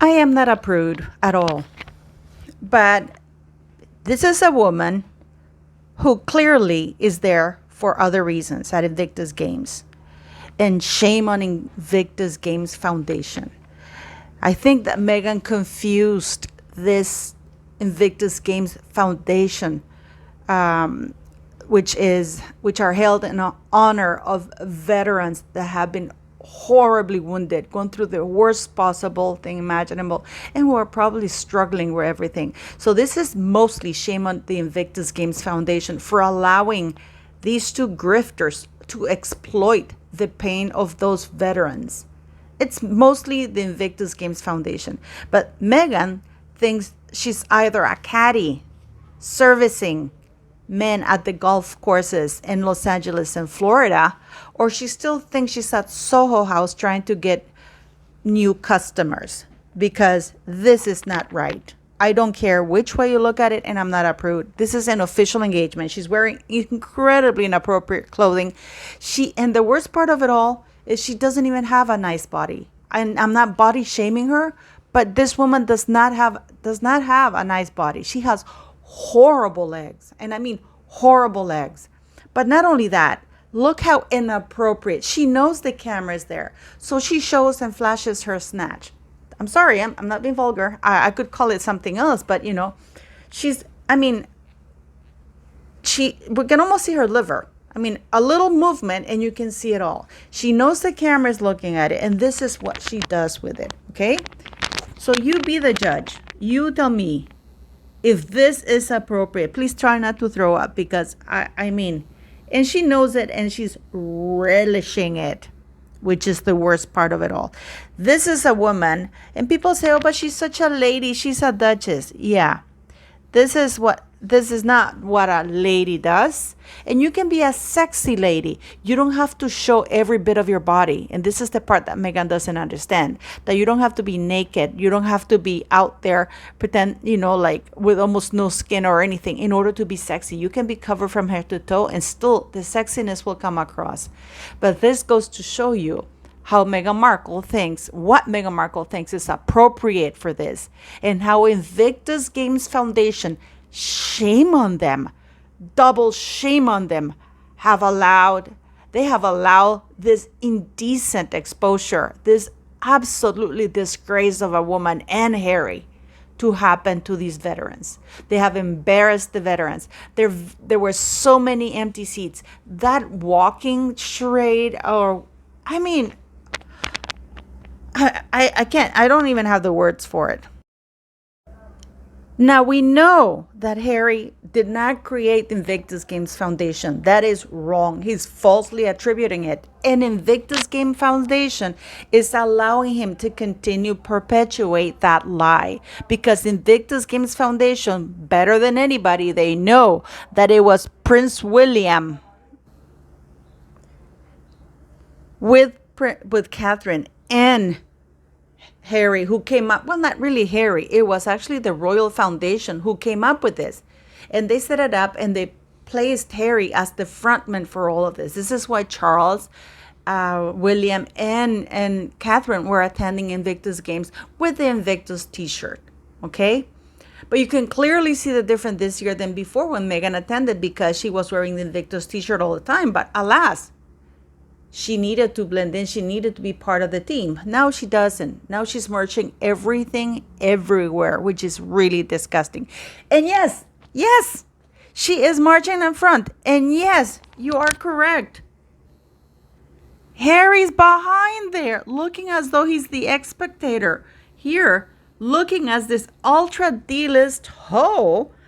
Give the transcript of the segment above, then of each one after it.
I am not a prude at all, but this is a woman who clearly is there for other reasons at Invictus Games. And shame on Invictus Games Foundation. I think that Meghan confused this Invictus Games Foundation, which are held in honor of veterans that have been horribly wounded, going through the worst possible thing imaginable, and who are probably struggling with everything. So this is mostly shame on the Invictus Games Foundation for allowing these two grifters to exploit the pain of those veterans. It's mostly the Invictus Games Foundation. But Meghan thinks she's either a caddy servicing men at the golf courses in Los Angeles and Florida, or she still thinks she's at Soho House trying to get new customers, because this is not right. I don't care which way you look at it, and I'm not a prude. This is an official engagement. She's wearing incredibly inappropriate clothing. And the worst part of it all is she doesn't even have a nice body. And I'm not body shaming her, but this woman does not have a nice body. She has horrible legs, and I mean horrible legs. But not only that, look how inappropriate. She knows the camera is there, so she shows and flashes her snatch. I'm sorry, I'm not being vulgar. I could call it something else, but we can almost see her liver. I mean, a little movement and you can see it all. She knows the camera is looking at it, and this is what she does with it, okay? So you be the judge. You tell me if this is appropriate. Please try not to throw up, because and she knows it and she's relishing it, which is the worst part of it all. This is a woman, and people say, oh, but she's such a lady. She's a duchess. Yeah. This is not what a lady does. And you can be a sexy lady. You don't have to show every bit of your body. And this is the part that Meghan doesn't understand. That you don't have to be naked. You don't have to be out there pretend, like with almost no skin or anything in order to be sexy. You can be covered from head to toe and still the sexiness will come across. But this goes to show you what Meghan Markle thinks is appropriate for this, and how Invictus Games Foundation, shame on them, double shame on them, they have allowed this indecent exposure, this absolutely disgrace of a woman and Harry to happen to these veterans. They have embarrassed the veterans. There were so many empty seats. That walking charade, I can't, I don't even have the words for it. Now, we know that Harry did not create the Invictus Games Foundation. That is wrong. He's falsely attributing it. And Invictus Game Foundation is allowing him to continue perpetuate that lie, because Invictus Games Foundation, better than anybody, they know that it was Prince William with Catherine and Harry who came up. Well, not really Harry. It was actually the Royal Foundation who came up with this. And they set it up and they placed Harry as the frontman for all of this. This is why Charles, William, and Catherine were attending Invictus Games with the Invictus t-shirt. Okay? But you can clearly see the difference this year than before when Meghan attended, because she was wearing the Invictus t-shirt all the time. But alas, she needed to blend in. She needed to be part of the team. Now she doesn't. Now she's merging everything everywhere, which is really disgusting. And yes, she is marching in front. And yes, you are correct. Harry's behind there, looking as though he's the spectator. Here, looking as this ultra D-list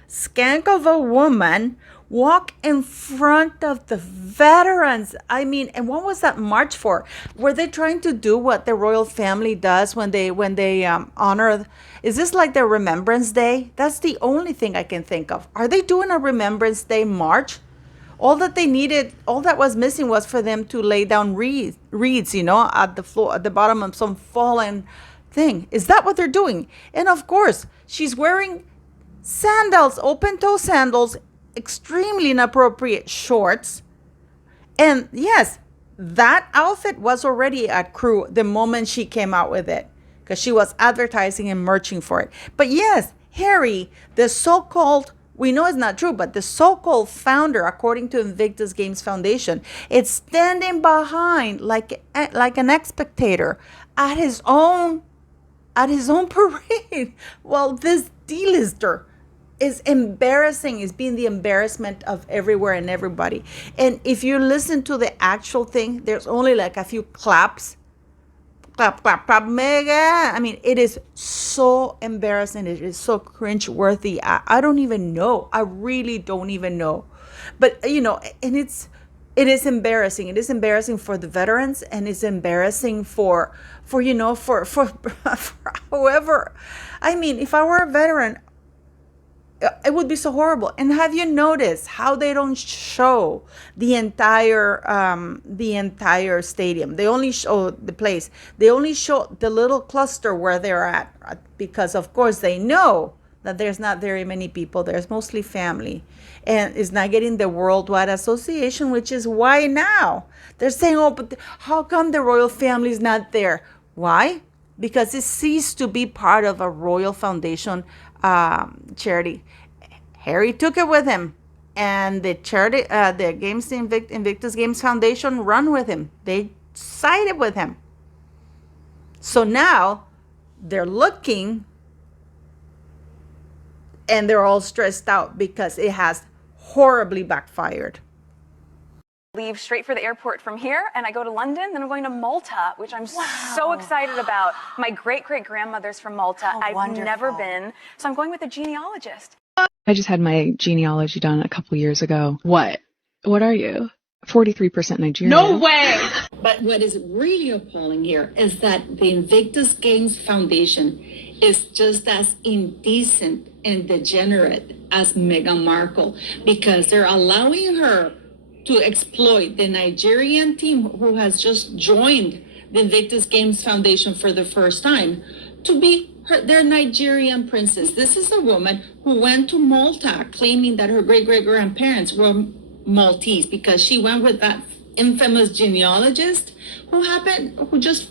skank of a woman walk in front of the veterans. And what was that march for? Were they trying to do what the royal family does when they honor? Is this like their Remembrance Day? That's the only thing I can think of. Are they doing a Remembrance Day march? All that was missing was for them to lay down reeds, at the floor, at the bottom of some fallen thing. Is that what they're doing? And of course, she's wearing sandals, open-toe sandals, extremely inappropriate shorts. And yes, that outfit was already at crew the moment she came out with it, because she was advertising and merching for it. But yes, Harry, the so-called, we know it's not true, but the so-called founder, according to Invictus Games Foundation, is standing behind like an spectator at his own parade. Well, this D-lister is embarrassing, is being the embarrassment of everywhere and everybody. And if you listen to the actual thing, there's only like a few claps. Clap, clap, clap, Meghan. I mean, it is so embarrassing. It is so cringe-worthy. I don't even know. I really don't even know. But, you know, and it is embarrassing. It is embarrassing for the veterans, and it's embarrassing for whoever. I mean, if I were a veteran, it would be so horrible. And have you noticed how they don't show the entire stadium? They only show the place. They only show the little cluster where they're at, because of course they know that there's not very many people. There's mostly family, and it's not getting the worldwide association, which is why now they're saying, oh, but how come the royal family is not there? Why? Because it ceased to be part of a royal foundation charity. Harry took it with him, and the charity, the Invictus Games Foundation, run with him. They sided with him. So now they're looking, and they're all stressed out because it has horribly backfired. Leave straight for the airport from here, and I go to London, then I'm going to Malta, which I'm so excited about. My great-great-grandmother's from Malta. I've never been, so I'm going with a genealogist. I just had my genealogy done a couple years ago. What? What are you? 43% Nigerian. No way! But what is really appalling here is that the Invictus Games Foundation is just as indecent and degenerate as Meghan Markle, because they're allowing her to exploit the Nigerian team who has just joined the Invictus Games Foundation for the first time to be their Nigerian princess. This is a woman who went to Malta claiming that her great-great-grandparents were Maltese, because she went with that infamous genealogist who just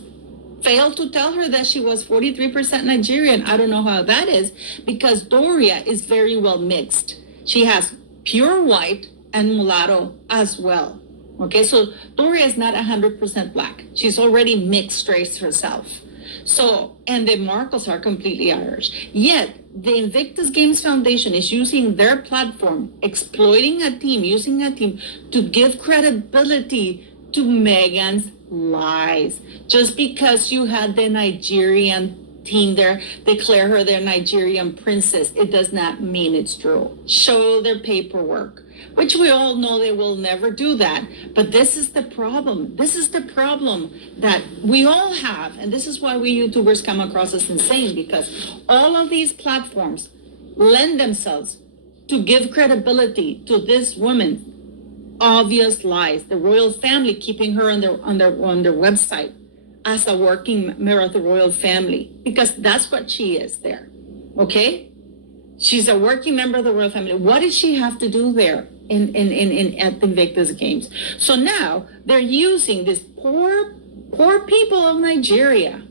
failed to tell her that she was 43% Nigerian. I don't know how that is, because Doria is very well mixed. She has pure white and mulatto as well. Okay, so Doria is not 100% black. She's already mixed race herself. So, and the Markles are completely Irish. Yet, the Invictus Games Foundation is using their platform, exploiting a team, using a team to give credibility to Meghan's lies. Just because you had the Nigerian team there declare her their Nigerian princess, it does not mean it's true. Show their paperwork, which we all know they will never do that. But this is the problem. This is the problem that we all have. And this is why we YouTubers come across as insane, because all of these platforms lend themselves to give credibility to this woman's obvious lies. The royal family keeping her on their website as a working member of the royal family, because that's what she is there. Okay? She's a working member of the royal family. What does she have to do there at the Invictus Games? So now they're using this poor people of Nigeria.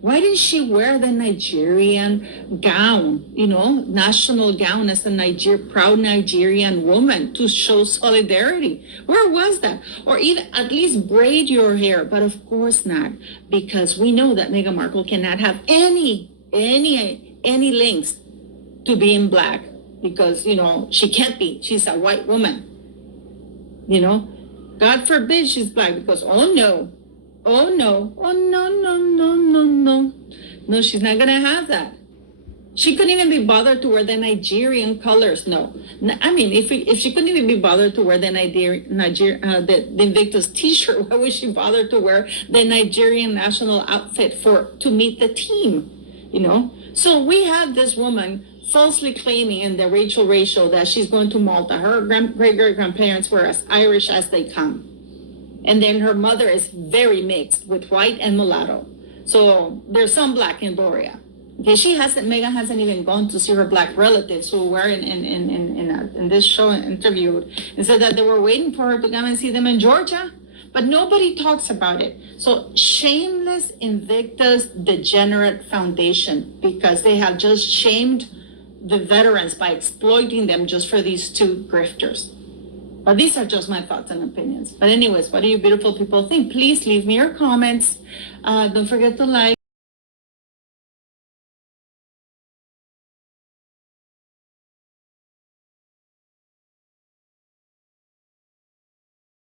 Why didn't she wear the Nigerian gown, national gown, as a proud Nigerian woman, to show solidarity? Where was that? Or even at least braid your hair, but of course not, because we know that Meghan Markle cannot have any links to being black, because, she can't be. She's a white woman. God forbid she's black, because, oh no, no, she's not going to have that. She couldn't even be bothered to wear the Nigerian colors. No. I mean, if she couldn't even be bothered to wear the Invictus t-shirt, why would she bother to wear the Nigerian national outfit to meet the team? So we have this woman falsely claiming in the Rachel Ray show that she's going to Malta. Her great-great-grandparents were as Irish as they come. And then her mother is very mixed with white and mulatto. So there's some black in Doria. Okay, Meghan hasn't even gone to see her black relatives who were in this show interviewed, and said that they were waiting for her to come and see them in Georgia. but nobody talks about it. So shameless Invictus Degenerate Foundation, because they have just shamed the veterans by exploiting them just for these two grifters. But these are just my thoughts and opinions. But anyways, what do you beautiful people think? Please leave me your comments. Don't forget to like,